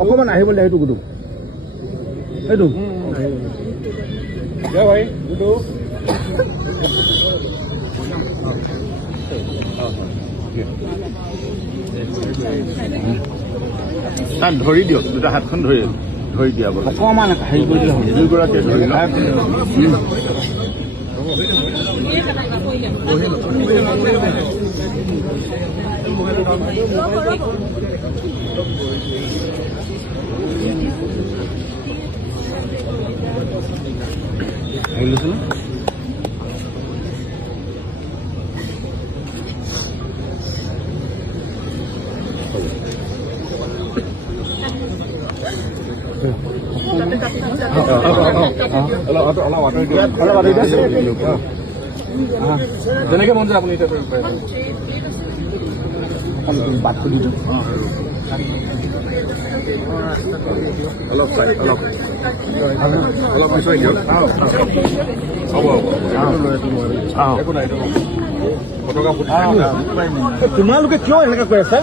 অকণমান আহিব দে সেইটো গুটো সেইটো ভাই গুটো তাত ধৰি দিয়ক দুটা হাতখন ধৰি দিয়া বোলে অকণমান হেৰি কৰি দিলে দুয়োগৰাকীয়ে ধৰি লৈছিল যেনেকে মন যায় আপুনি বাট খুলি দিওঁ অলপ পিছুৱাই দিয়ক তোমালোকে কিয় এনেকুৱা কৰি আছা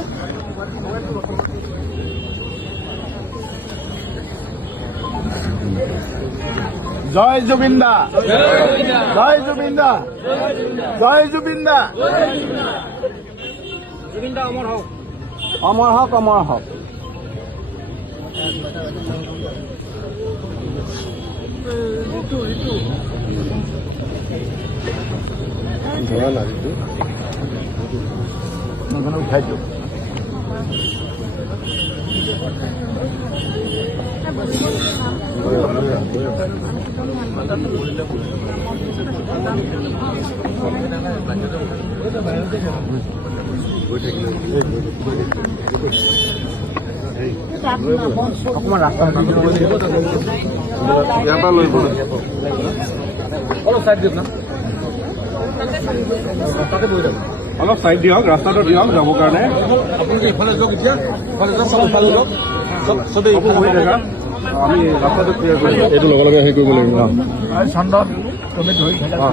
জয় জুবিন দা জয় জুবিন দা জয় জুবিন দা জুবিন দা অমৰ হওক অমৰ হওক অমৰ হওক ধৰা লাগিছে উঠাই দিয়ক অকণমান ৰাস্তা ইয়াৰ পৰা লৈ অলপ চাইড দিয়ক না অলপ চাইড দিয়ক ৰাস্তাটো দিয়ক যাবৰ কাৰণে আপুনি ইফালে যাওক এতিয়া ইফালে যাওক চব ইফালে যাওক চবেই হৈ থাকা আমি ৰাস্তাটো ক্লিয়াৰ কৰিম এইটো লগে লগে হেৰি কৰিব লাগিব চন্দন তুমি ধৰি থাকা